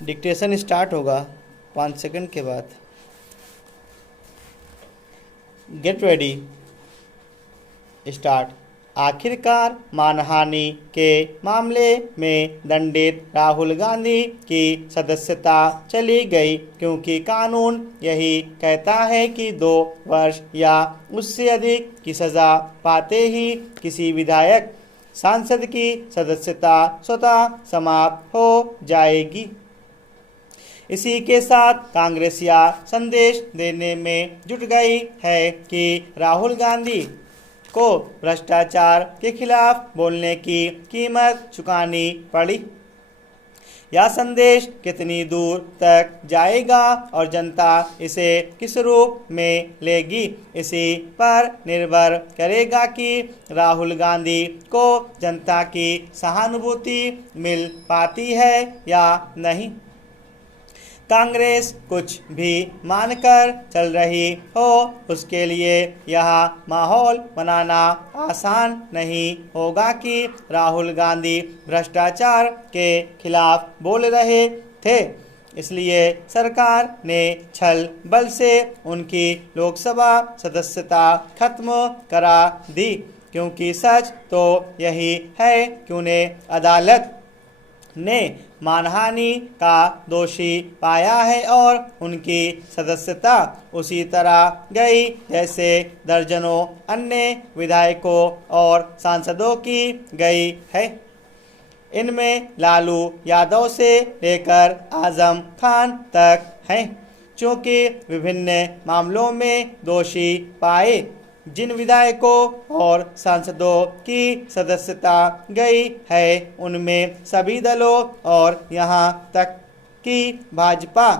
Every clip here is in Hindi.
डिक्टेशन स्टार्ट होगा 5 सेकंड के बाद। Get ready, start. आखिरकार मानहानि के मामले में दंडित राहुल गांधी की सदस्यता चली गई, क्योंकि कानून यही कहता है कि 2 वर्ष या उससे अधिक की सज़ा पाते ही किसी विधायक सांसद की सदस्यता स्वतः समाप्त हो जाएगी। इसी के साथ कांग्रेस यह संदेश देने में जुट गई है कि राहुल गांधी को भ्रष्टाचार के खिलाफ बोलने की कीमत चुकानी पड़ी। यह संदेश कितनी दूर तक जाएगा और जनता इसे किस रूप में लेगी, इसी पर निर्भर करेगा कि राहुल गांधी को जनता की सहानुभूति मिल पाती है या नहीं। कांग्रेस कुछ भी मानकर चल रही हो, उसके लिए यह माहौल बनाना आसान नहीं होगा कि राहुल गांधी भ्रष्टाचार के खिलाफ बोल रहे थे, इसलिए सरकार ने छल बल से उनकी लोकसभा सदस्यता खत्म करा दी, क्योंकि सच तो यही है कि उन्हें अदालत ने मानहानि का दोषी पाया है और उनकी सदस्यता उसी तरह गई जैसे दर्जनों अन्य विधायकों और सांसदों की गई है। इनमें लालू यादव से लेकर आजम खान तक हैं, चूँकि विभिन्न मामलों में दोषी पाए जिन विधायकों और सांसदों की सदस्यता गई है, उनमें सभी दलों और यहाँ तक कि भाजपा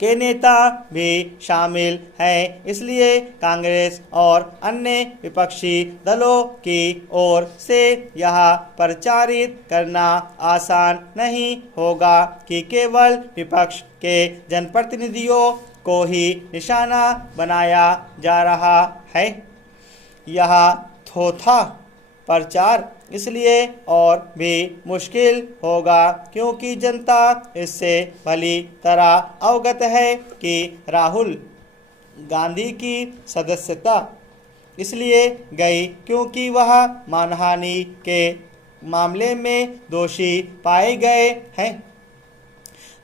के नेता भी शामिल हैं। इसलिए कांग्रेस और अन्य विपक्षी दलों की ओर से यह प्रचारित करना आसान नहीं होगा कि केवल विपक्ष के जनप्रतिनिधियों को ही निशाना बनाया जा रहा है। यह थोथा प्रचार इसलिए और भी मुश्किल होगा क्योंकि जनता इससे भली तरह अवगत है कि राहुल गांधी की सदस्यता इसलिए गई क्योंकि वह मानहानि के मामले में दोषी पाए गए हैं।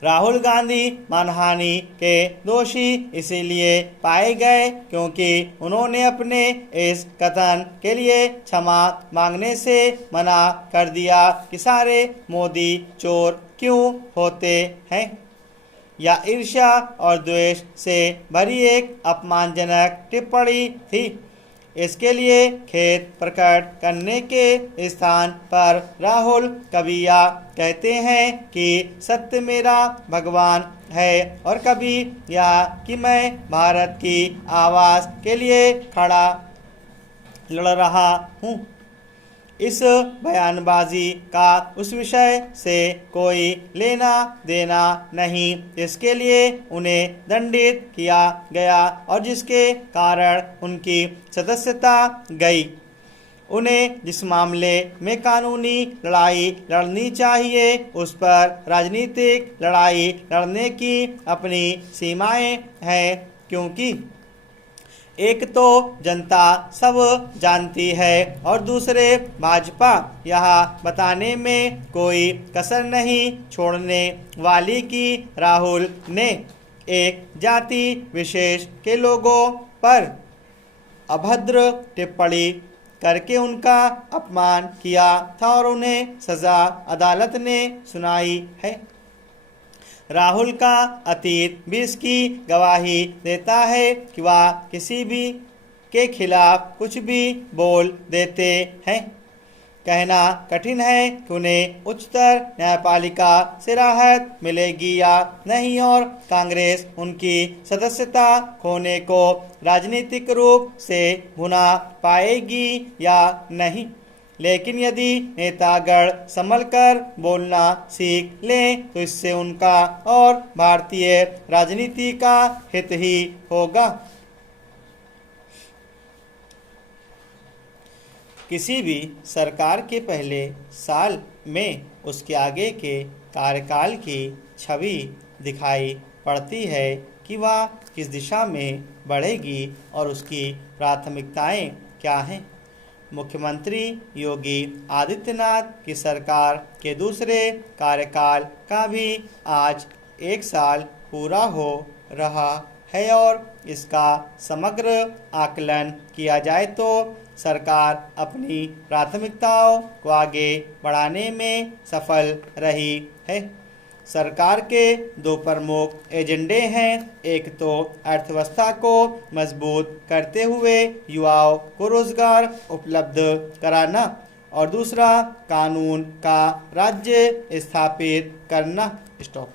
राहुल गांधी मानहानि के दोषी इसीलिए पाए गए क्योंकि उन्होंने अपने इस कथन के लिए क्षमा मांगने से मना कर दिया कि सारे मोदी चोर क्यों होते हैं। यह ईर्ष्या और द्वेष से भरी एक अपमानजनक टिप्पणी थी। इसके लिए खेद प्रकट करने के स्थान पर राहुल कभी यह कहते हैं कि सत्य मेरा भगवान है और कभी यह कि मैं भारत की आवाज़ के लिए खड़ा लड़ रहा हूँ। इस बयानबाजी का उस विषय से कोई लेना देना नहीं जिसके लिए उन्हें दंडित किया गया और जिसके कारण उनकी सदस्यता गई। उन्हें जिस मामले में कानूनी लड़ाई लड़नी चाहिए उस पर राजनीतिक लड़ाई लड़ने की अपनी सीमाएं हैं, क्योंकि एक तो जनता सब जानती है और दूसरे भाजपा यह बताने में कोई कसर नहीं छोड़ने वाली कि राहुल ने एक जाति विशेष के लोगों पर अभद्र टिप्पणी करके उनका अपमान किया था और उन्हें सज़ा अदालत ने सुनाई है। राहुल का अतीत भी इसकी गवाही देता है कि वह किसी भी के खिलाफ कुछ भी बोल देते हैं। कहना कठिन है कि उन्हें उच्चतर न्यायपालिका से राहत मिलेगी या नहीं और कांग्रेस उनकी सदस्यता खोने को राजनीतिक रूप से भुना पाएगी या नहीं। लेकिन यदि नेतागण संभल कर बोलना सीख लें तो इससे उनका और भारतीय राजनीति का हित ही होगा। किसी भी सरकार के पहले साल में उसके आगे के कार्यकाल की छवि दिखाई पड़ती है कि वह किस दिशा में बढ़ेगी और उसकी प्राथमिकताएं क्या हैं। मुख्यमंत्री योगी आदित्यनाथ की सरकार के दूसरे कार्यकाल का भी आज 1 साल पूरा हो रहा है और इसका समग्र आकलन किया जाए तो सरकार अपनी प्राथमिकताओं को आगे बढ़ाने में सफल रही है। सरकार के 2 प्रमुख एजेंडे हैं, एक तो अर्थव्यवस्था को मजबूत करते हुए युवाओं को रोजगार उपलब्ध कराना और दूसरा कानून का राज्य स्थापित करना। स्टॉप।